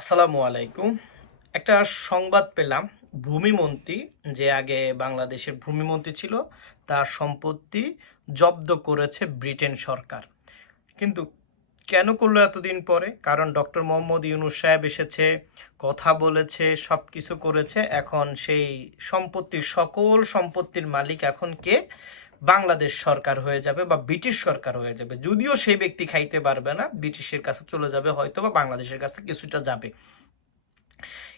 আসসালামু আলাইকুম। একটা সংবাদ পেলাম। ভূমিমন্ত্রী, যে আগে বাংলাদেশের ভূমিমন্ত্রী ছিল, তার সম্পত্তি জব্দ করেছে ব্রিটেন সরকার। কিন্তু কেন করল এতদিন পরে? কারণ ডক্টর মোহাম্মদ ইউনুস সাহেব এসেছে, কথা বলেছে সব কিছু করেছে। এখন সেই সম্পত্তির, সকল সম্পত্তির মালিক এখন কে? বাংলাদেশ সরকার হয়ে যাবে বা ব্রিটিশ সরকার হয়ে যাবে। যদিও সেই ব্যক্তি খাইতে পারবে না, ব্রিটিশের কাছে চলে যাবে হয়তো বা বাংলাদেশের কাছে কিছুটা যাবে।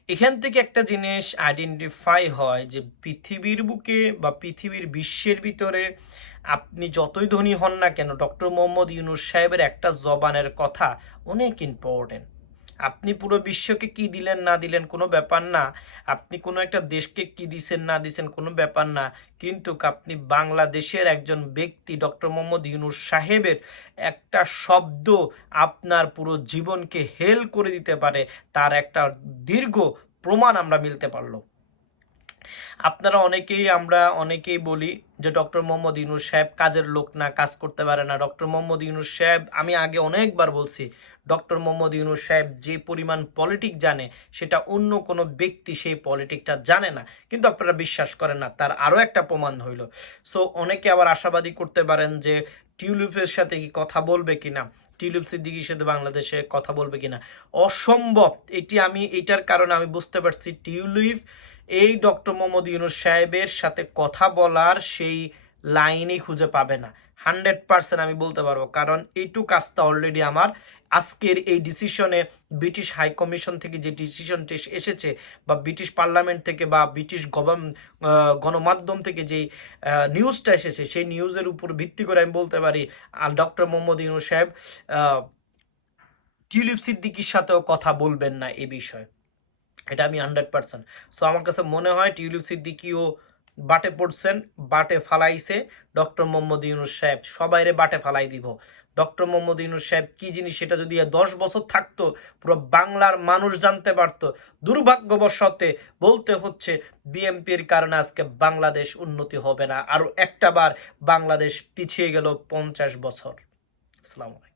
এখান থেকে একটা জিনিস আইডেন্টিফাই হয় যে পৃথিবীর বুকে বা পৃথিবীর বিশ্বের ভিতরে আপনি যতই ধনী হন না কেন ডক্টর মোহাম্মদ ইউনুস সাহেবের একটা জবানের কথা অনেক ইম্পর্টেন্ট আপনি পুরো বিশ্বকে কি দিলেন, না দিলেন, কোনো ব্যাপার না। আপনি কোনো একটা দেশকে কি দিছেন, না দিছেন, কোনো ব্যাপার না। কিন্তু আপনি বাংলাদেশের একজন ব্যক্তি, ডক্টর মোহাম্মদ ইউনুস সাহেবের একটা শব্দ আপনার পুরো জীবনকে হেল করে দিতে পারে, তার একটা দীর্ঘ প্রমাণ আমরা মিলতে পারল। আপনারা অনেকেই আমরা অনেকেই বলি যে, ডক্টর মোহাম্মদ ইউনুস সাহেব কাজের লোক না, কাজ করতে পারে না। ডক্টর মোহাম্মদ ইউনুস সাহেব, আমি আগে অনেকবার বলছি ডক্টর মোহাম্মদ ইউনুস সাহেব যে পরিমাণ পলিটিক জানে, সেটা অন্য কোনো ব্যক্তি সেই পলিটিকটা জানে না। কিন্তু আপনারা বিশ্বাস করেন না, তার আরও একটা প্রমাণ হইল। সো অনেকে আবার আশাবাদী করতে পারেন যে টিউলিপের সাথে কি কথা বলবে কিনা? টিউলিপ সিদ্দিকির সাথে বাংলাদেশে কথা বলবে কিনা? অসম্ভব! এটি আমি, এটার কারণে আমি বুঝতে পারছি, টিউলিপ এই ডক্টর মোহাম্মদ ইউনুস সাহেবের সাথে কথা বলার সেই লাইনই খুঁজে পাবে না। হান্ড্রেড পার্সেন্ট আমি বলতে পারব, কারণ এইটু কাজটা অলরেডি আমার। আজকের এই ডিসিশনে ব্রিটিশ হাই কমিশন থেকে যে ডিসিশনটি এসেছে, বা ব্রিটিশ পার্লামেন্ট থেকে, বা ব্রিটিশ গণমাধ্যম থেকে যে নিউজটা এসেছে, সেই নিউজের উপর ভিত্তি করে আমি বলতে পারি, আর ডক্টর মোহাম্মদ ইউনুস সাহেব টিউলিপ সিদ্দিকির সাথেও কথা বলবেন না এ বিষয়ে। এটা আমি হান্ড্রেড পার্সেন্ট। সো আমার কাছে মনে হয় টিউলিপ সিদ্দিকিও বাটে পড়ছেন, বাটে ফালাইছে। ডক্টর মোহাম্মদ ইউনুস সাহেব, সবাইরে বাটে ফালাই দিব। ডক্টর মোহাম্মদ ইউনুস সাহেব, কি জিনিস সেটা যদি দশ বছর থাকতো, পুরো বাংলার মানুষ জানতে পারতো। দুর্ভাগ্যবশতে বলতে হচ্ছে বিএমপির কারণে আজকে বাংলাদেশ উন্নতি হবে না। আরও একটা বার বাংলাদেশ পিছিয়ে গেল পঞ্চাশ বছর। আসসালামু আলাইকুম।